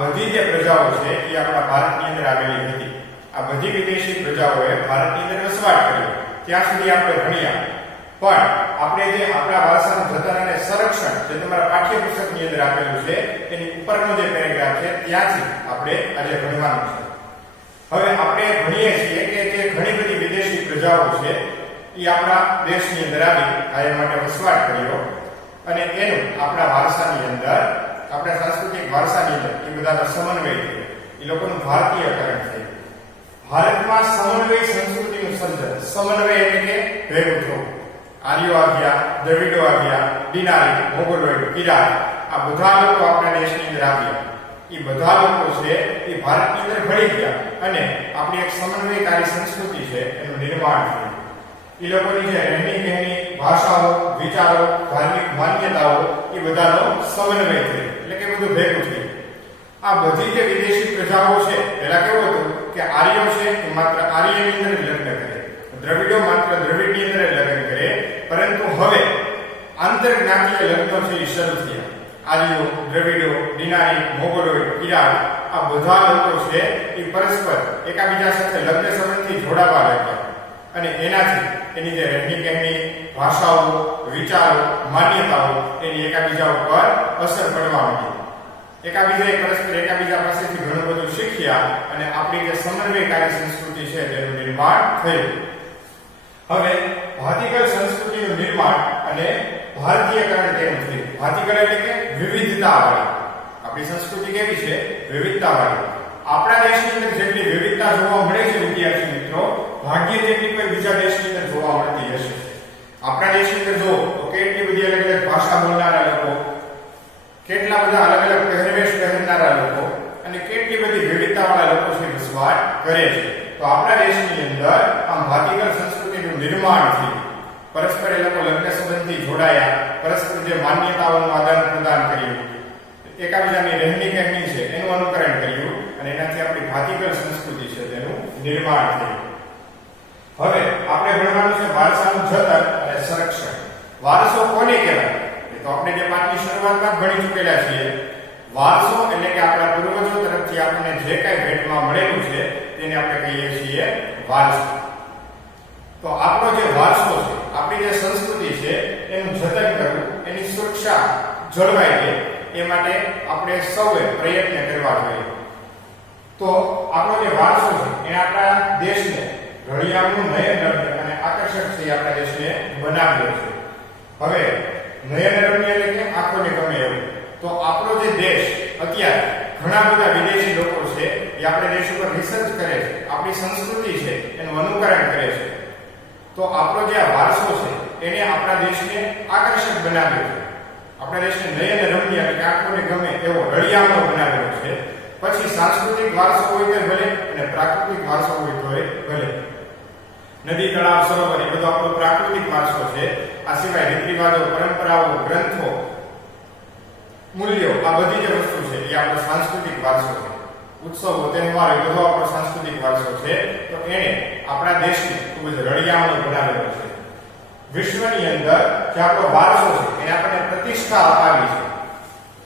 બધી જે પ્રજાઓ છે એ આપણા ભારતની અંદર આવેલી હતી. આ બધી વિદેશી પ્રજાઓએ ભારતની અંદર વસવાટ કર્યો. ત્યાં સુધી આપણે ભણ્યા. પણ આપણે જે આપણા વારસાનું જતન અને સંરક્ષણ જે તમારા પાઠ્યપુસ્તકની અંદર આપેલું છે એની ઉપરનો જે પેરેગ્રાફ છે ત્યાંથી આપણે આજે ભણવાનું છે. હવે આપણે ભણીએ છીએ કે જે ઘણી બધી વિદેશી પ્રજાઓ છે એ આપણા દેશની અંદર આવી આ માટે વસવાટ કર્યો અને એનું આપણા વારસાની અંદર આપણા સાંસ્કૃતિક વારસાની અંદર એ બધાનો સમન્વય થયો. એ લોકોનું ભારતીયકરણ થયું. ભારતમાં સમન્વય સંસ્કૃતિનું સર્જન. સમન્વય એટલે કે ભેગું થવું. આર્યો આવ્યા, દ્રવિડો આવ્યા, ડિનારી, મોગલોઈડ, કિરાત, આ બધા લોકો આપણા દેશની અંદર આવ્યા. એ બધા લોકો છે એ ભારતની અંદર ભળી ગયા અને આપણી એક સમન્વયકારી સંસ્કૃતિ છે એનું નિર્માણ થયું. એ લોકોની જે રહેણી કહેણી, ભાષાઓ, વિચારો, ધાર્મિક માન્યતાઓ એ બધાનો સમન્વય થયો. એટલે કે બધું ભેગું થયું. આ બધી જે વિદેશી પ્રજાઓ છે પહેલા કેવું હતું કે આર્યો છે એ માત્ર આર્યની અંદર લગ્ન કરે, દ્રવિડો માત્ર દ્રવિડની અંદર લગ્ન કરે. પરંતુ હવે આંતરજ્ઞાતીય લગ્નો છે એ શરૂ થયા. આર્યો, દ્રવિડો, ડિનારી, મોગલોઈડ, કિરાત આ બધા લોકો છે એ પરસ્પર એકબીજા સાથે લગ્ન સંબંધથી જોડાવા લાગ્યા અને એનાથી એની જે રહેણી કહેણી, ભાષાઓ, વિચારો, માન્યતાઓ એની એકબીજા ઉપર અસર પડવા માંડી. પરસ્પર એકબીજા પાસેથી ઘણું બધું શીખ્યા અને આપણી જે સમન્વયકારી સંસ્કૃતિ છે તેનું નિર્માણ થયું. હવે ભાતીગળ સંસ્કૃતિનું નિર્માણ અને ભારતીયકરણ કેમ થયું? ભાતીગળ એટલે કે વિવિધતાવાળી. આપણી સંસ્કૃતિ કેવી છે? વિવિધતાવાળી. આપણા દેશની અંદર જેટલી વિવિધતા જોવા મળે છે વિદ્યાર્થી મિત્રો, ભાગ્ય જેટલી કોઈ બીજા દેશની અંદર જોવા મળતી હશે. આપણા દેશની અંદર જો તો કેટલી બધી અલગ અલગ ભાષા બોલનારા લોકો, કેટલા બધા અલગ અલગ પહેરવેશ પહેરનારા લોકો અને કેટલી બધી વિવિધતાવાળા લોકો છે વસવાટ કરે છે. તો આપણા દેશની અંદર આમ ભાતીગળ સંસ્કૃતિનું નિર્માણ થયું. પરસ્પર એ લોકો લગ્ન સંબંધથી જોડાયા, પરસ્પર જે માન્યતાઓનું આદાન પ્રદાન કર્યું, એકબીજાની રહેણી કહેણી છે એનું અનુકરણ કર્યું અને એનાથી આપણી ભાતીગળ સંસ્કૃતિ છે તેનું નિર્માણ થયું. હવે આપણે ભણવાનું છે વારસાનું જતન અને સંરક્ષણ. વારસો કોને કહેવાય? તો આપણે જે પાઠની શરૂઆતમાં ભણી ચૂકેલા છીએ. વારસો એટલે કે આપણા પૂર્વજો તરફથી આપણને જે કાંઈ ભેટમાં મળેલું છે તેને આપણે કહીએ છીએ વારસો. તો આપણો જે વારસો છે, આપણી જે સંસ્કૃતિ છે એનું જતન કરવું, એની સુરક્ષા જળવાઈ રહે એ માટે આપણે સૌએ પ્રયત્ન કરવા જોઈએ. તો આપણો જે વારસો છે એ આપણા દેશને રળિયામણું, નયનરમ્ય અને આકર્ષક છે આપણા દેશને બનાવ્યો છે. હવે નયનરમ્ય એટલે કે આંખોને ગમે એવું. તો આપણો જે દેશ અત્યારે ઘણા બધા વિદેશી લોકો છે એ આપણા દેશ ઉપર રિસર્ચ કરે છે, આપણી સંસ્કૃતિ છે એનું અનુકરણ કરે છે. તો આપણો જે આ વારસો છે એને આપણા દેશને આકર્ષક બનાવ્યો છે. આપણા દેશને નયનરમ્ય એટલે આંખોને ગમે એવો રળિયામણો બનાવેલો છે. પછી સાંસ્કૃતિક વારસો હોય તો ભલે અને પ્રાકૃતિક વારસો હોય તો ભલે. નદી, તળાવ, સરોવર એ બધો આપણો પ્રાકૃતિક વારસો છે. આ સિવાય રીત રિવાજો, પરંપરાઓ, ગ્રંથો, મૂલ્યો આ બધી જે વસ્તુ છે એ આપણો સાંસ્કૃતિક વારસો છે. ઉત્સવો, તહેવારો એ બધો આપણો સાંસ્કૃતિક વારસો છે. તો એને આપણા દેશને ખૂબ જ રળિયામણો બનાવેલો છે. વિશ્વની અંદર જે આપણો વારસો છે એને આપણને પ્રતિષ્ઠા અપાવી છે.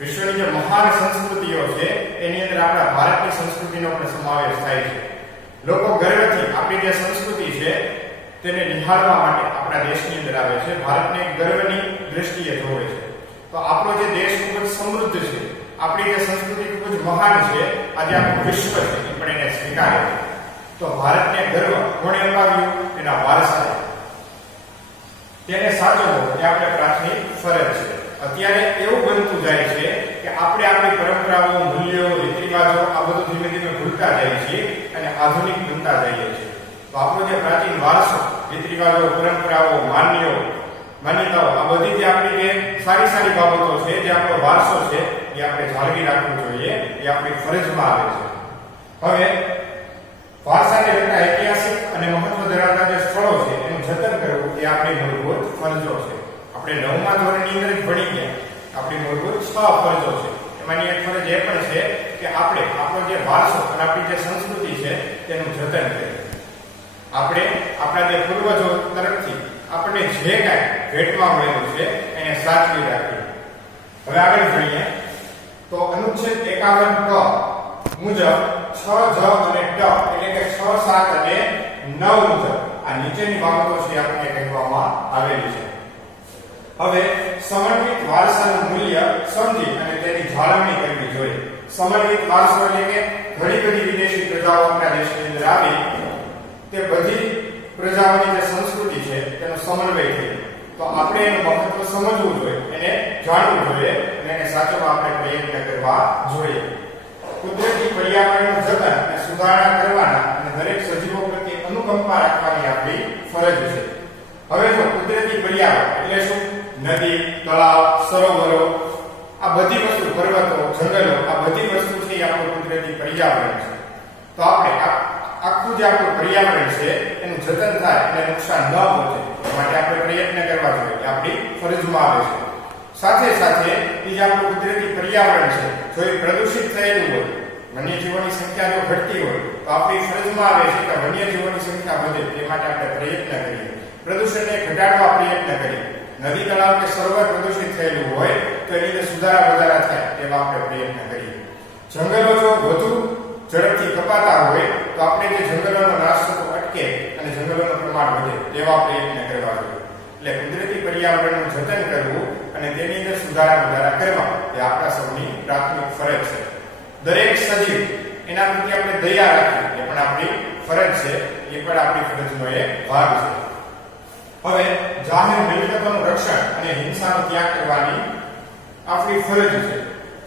વિશ્વની જે મહાન સંસ્કૃતિઓ છે એની અંદર આપણા ભારતની સંસ્કૃતિનો પણ સમાવેશ થાય છે. લોકો ગર્વથી આપણી જે સંસ્કૃતિ છે તેને નિહાળવા માટે આપણા દેશની અંદર આવે છે. ભારતને ગર્વની દ્રષ્ટિએ જોવે છે. તો આપણો જે દેશ ખૂબ જ સમૃદ્ધ છે, આપણી જે સંસ્કૃતિ ખૂબ જ મહાન છે, આજે આખું વિશ્વ છે એ પણ એને સ્વીકારે છે. તો ભારતને ગર્વ કોણે અપાવ્યું? એના વારસાએ. તેને સાચવવો એ આપણે પ્રાથમિક ફરજ છે. અત્યારે એવું બનતું જાય છે કે આપણે આપણી પરંપરાઓ, મૂલ્યો, રીત રિવાજો આ બધું ધીમે ધીમે ભૂલતા જાય છે અને આધુનિક બનતા જઈએ છીએ. તો આપણો જે પ્રાચીન વારસો, રીત રિવાજો, પરંપરાઓ, માન્યતાઓ આ બધી જે આપણી જે સારી સારી બાબતો છે, જે આપણો વારસો છે એ આપણે જાળવી રાખવું જોઈએ. એ આપણી ફરજમાં આવે છે. હવે વારસાને લગતા ઐતિહાસિક અને મહત્વ ધરાવતા જે સ્થળો છે એનું જતન કરવું એ આપણી મૂળભૂત ફરજો છે. આપણે 9મા ધોરણની અંદર જ ભણી ગયા. આપણી મૂળભૂત 6 ફરજો છે. એમાંની એક ફરજ એ પણ છે કે આપણે આપણો જે વારસો અને આપણી જે સંસ્કૃતિ છે તેનું જતન કરીએ. આપણે આપણા જે પૂર્વજો તરફથી આપણને જે કાંઈ ભેટમાં મળેલું છે એને સાચવી રાખીએ. હવે આગળ જોઈએ તો અનુચ્છેદ 1451 ક મુજબ 6 જ અને ટ એટલે કે 6 7 અને 9 મુજબ આ નીચેની બાબતો છે આપણે કહેવામાં આવેલી છે. હવે સમન્વિત વારસાનું મૂલ્ય સમજી અને તેની જાળવણી કરવી જોઈએ. સમન્વિત વારસો એટલે કે ઘણી બધી વિદેશી પ્રજાઓ આપણા દેશની અંદર આવી તે બધી પ્રજાઓની જે સંસ્કૃતિ છે તેનો સમન્વય થયો. તો આપણે એનું મહત્વ સમજવું જોઈએ, એને જાણવું જોઈએ અને એને સાચવવા આપણે પ્રયત્ન કરવા જોઈએ. કુદરતી પર્યાવરણનું જતન અને સુધારણા કરવાના અને દરેક સજીવો પ્રત્યે અનુકંપા રાખવાની આપણી ફરજ છે. હવે જો કુદરતી પર્યાવરણ એટલે શું? નદી, તળાવ, સરોવરો, આ બધી વસ્તુ, પર્વતો, જંગલો, આ બધી વસ્તુ છે એ આપણું કુદરતી પર્યાવરણ છે. તો આપણે આખું જે આપણું પર્યાવરણ છે એનું જતન થાય અને નુકસાન ન પહોંચે એ માટે આપણે પ્રયત્ન કરવા જોઈએ, એ આપણી ફરજમાં આવે છે. સાથે સાથે એ જે આપણું કુદરતી પર્યાવરણ છે જો એ પ્રદૂષિત થયેલું હોય, વન્યજીવોની સંખ્યા જો ઘટતી હોય તો આપણી ફરજમાં આવે છે કે વન્યજીવોની સંખ્યા વધે તે માટે આપણે પ્રયત્ન કરીએ, પ્રદૂષણને ઘટાડવા પ્રયત્ન કરીએ. નદી, તળાવ કે સરોવર પ્રદૂષિત થયેલું હોય તો એની અંદર સુધારા વધારા થાય તેવા આપણે પ્રયત્ન કરીએ. જંગલો જો વધુ ઝડપથી કપાતા હોય તો આપણે જે જંગલોનો નાશ થતો અટકે અને જંગલોનું પ્રમાણ વધે તેવા પ્રયત્ન કરવા જોઈએ. એટલે કુદરતી પર્યાવરણનું જતન કરવું અને તેની અંદર સુધારા વધારા કરવા એ આપણા સૌની પ્રાથમિક ફરજ છે. દરેક સજીવ એના પ્રત્યે આપણે દયા રાખવી એ પણ આપણી ફરજ છે, એ પણ આપણી ફરજનો એક ભાગ છે. હવે જાહેર મિલકતોનું રક્ષણ અને હિંસાનો ત્યાગ કરવાની આપણી ફરજ છે.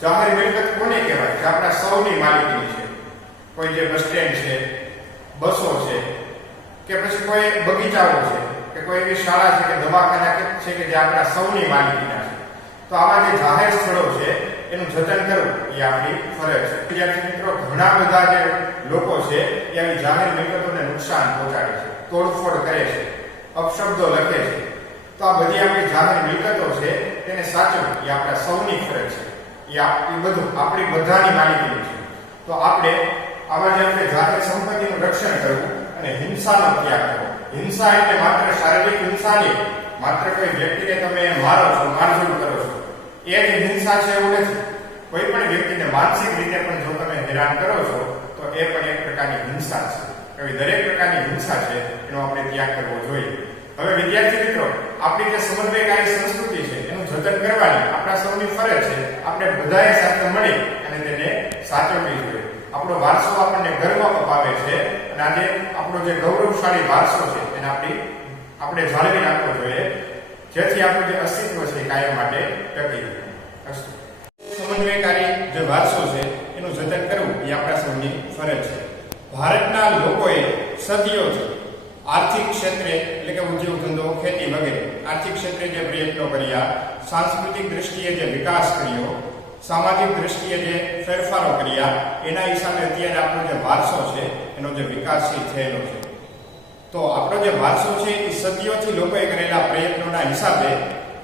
જાહેર મિલકત કોને કહેવાય? જે આપણા સૌની માલિકીની છે. કોઈ જે બસ સ્ટેન્ડ છે, બસો છે, કે પછી કોઈ બગીચાઓ છે, કે કોઈ એવી શાળા છે કે દવાખાના છે કે જે આપણા સૌની માલિકીના છે. તો આવા જે જાહેર સ્થળો છે એનું જતન કરવું એ આપણી ફરજ છે. વિદ્યાર્થી મિત્રો, ઘણા બધા જે લોકો છે એ આવી જાહેર મિલકતોને નુકસાન પહોંચાડે છે, તોડફોડ કરે છે, અપશબ્દો લખે છે. તો આ બધી આપણી જાહેર મિલકતો છે તેને સાચવવી એ આપણા સૌની ફરજ છે. એ બધું આપણી બધાની માલિકીનું છે. તો આપણે આવા જે આપણે જાહેર સંપત્તિનું રક્ષણ કરવું અને હિંસાનો ત્યાગ કરવો. હિંસા એટલે માત્ર શારીરિક હિંસા નહીં, માત્ર કોઈ વ્યક્તિને તમે મારો છો, મારઝૂડ કરો છો એ જ હિંસા છે એવું નથી. કોઈ પણ વ્યક્તિને માનસિક રીતે પણ જો તમે હેરાન કરો છો તો એ પણ એક પ્રકારની હિંસા છે. એવી દરેક પ્રકારની હિંસા છે એનો આપણે ત્યાગ કરવો જોઈએ. હવે વિદ્યાર્થી મિત્રો, આપણી જે સમન્વયકારી સંસ્કૃતિ છે એનું જતન કરવાની આપણા સૌની ફરજ છે. આપણે બધાએ સાથે મળી અને તેને સાચવવી જોઈએ. આપણો વારસો આપણને ગર્વ અપાવે છે અને આજે આપણો જે ગૌરવશાળી વારસો છે એને આપણે જાળવી રાખવો જોઈએ, જેથી આપણું જે અસ્તિત્વ છે એ કાયમ માટે ટકી રહે. સમન્વયકારી જે વારસો છે એનું જતન કરવું એ આપણા સૌની ફરજ છે. ભારતના લોકોએ સદીઓથી આર્થિક ક્ષેત્રે એટલે કે ઉદ્યોગ ધંધો, ખેતી વગેરે આર્થિક ક્ષેત્રે જે પ્રયત્નો કર્યા, સાંસ્કૃતિક દ્રષ્ટિએ જે વિકાસ કર્યો, સામાજિક દ્રષ્ટિએ જે ફેરફારો કર્યા, એના હિસાબે અત્યારે આપણો જે વારસો છે એનો જે વિકાસ છે થયેલો છે. તો આપણો જે વારસો છે એ સદીઓથી લોકોએ કરેલા પ્રયત્નોના હિસાબે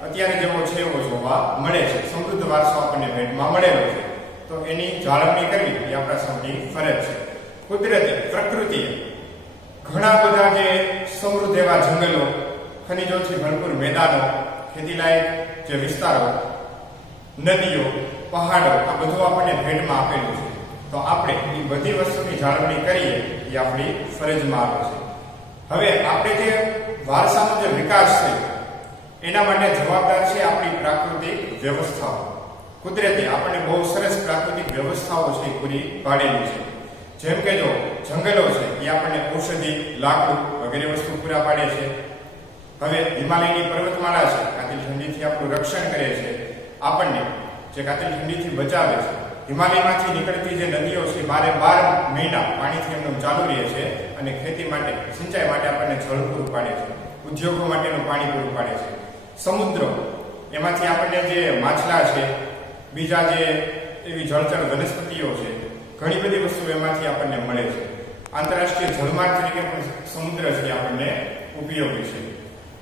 અત્યારે જેવો છે એવો જોવા મળે છે. સમૃદ્ધ વારસો આપણને ભેટમાં મળેલો છે. તો એની જાળવણી કરવી એ આપણા સૌની ફરજ છે. કુદરતી પ્રકૃતિએ ઘણા બધા જે સમૃદ્ધ એવા જંગલો, ખનિજોથી ભરપૂર મેદાનો, ખેતીલાયક જે વિસ્તારો, નદીઓ, પહાડો, આ બધું આપણને ભેટમાં આપેલું છે. તો આપણે એ બધી વસ્તુની જાળવણી કરીએ એ આપણી ફરજમાં આવે છે. હવે આપણે જે વારસાનો જે વિકાસ છે એના માટે જવાબદાર છે આપણી પ્રાકૃતિક વ્યવસ્થાઓ. કુદરતી આપણને બહુ સરસ પ્રાકૃતિક વ્યવસ્થાઓ છે પૂરી પાડેલી છે. જેમ કે જો જંગલો છે એ આપણને ઔષધિ, લાકડું વગેરે વસ્તુ પૂરા પાડે છે. હવે હિમાલયની પર્વતમાળા છે, કાતિલ ઠંડીથી આપણું રક્ષણ કરે છે, આપણને જે કાતિલ ઠંડીથી બચાવે છે. હિમાલયમાંથી નીકળતી જે નદીઓ છે 12 મહિના પાણીથી એમનું ચાલુ રહે છે અને ખેતી માટે, સિંચાઈ માટે આપણને જળ પૂરું પાડે છે, ઉદ્યોગો માટેનું પાણી પૂરું પાડે છે. સમુદ્રો, એમાંથી આપણને જે માછલા છે, બીજા જે એવી જળચર વનસ્પતિઓ છે, ઘણી બધી વસ્તુઓ એમાંથી આપણને મળે છે. આંતરરાષ્ટ્રીય જળમાર્ગ તરીકે પણ સમુદ્ર છે આપણને ઉપયોગી છે.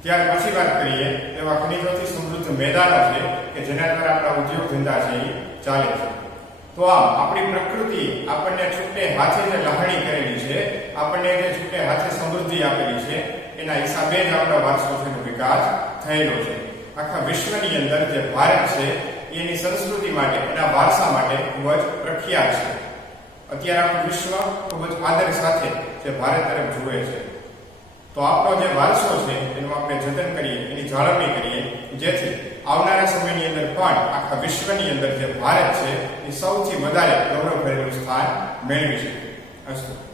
ત્યાર પછી વાત કરીએ એવા ખનિજોથી સમૃદ્ધ મેદાનો છે કે જેના દ્વારા આપણા ઉદ્યોગ ધંધા છે એ ચાલે છે. તો આમ આપણી પ્રકૃતિ આપણને છૂટે હાથે જે લહાણી કરેલી છે, આપણને જે છૂટે હાથે સમૃદ્ધિ આપેલી છે, એના હિસાબે જ આપણા વારસો છે વિકાસ થયેલો છે. આખા વિશ્વની અંદર જે ભારત છે એ એની સંસ્કૃતિ માટે, એના વારસા માટે ખૂબ જ પ્રખ્યાત છે. અત્યારે આખું વિશ્વ ખૂબ જ આદર સાથે જે ભારત તરફ જુએ છે. તો આપણો જે વારસો છે એનું આપણે જતન કરીએ, એની જાળવણી કરીએ, જેથી આવનારા સમયની અંદર પણ આખા વિશ્વની અંદર જે ભારત છે એ સૌથી વધારે ગૌરવ ભરેલું સ્થાન મેળવી શકે. અસ્તુ.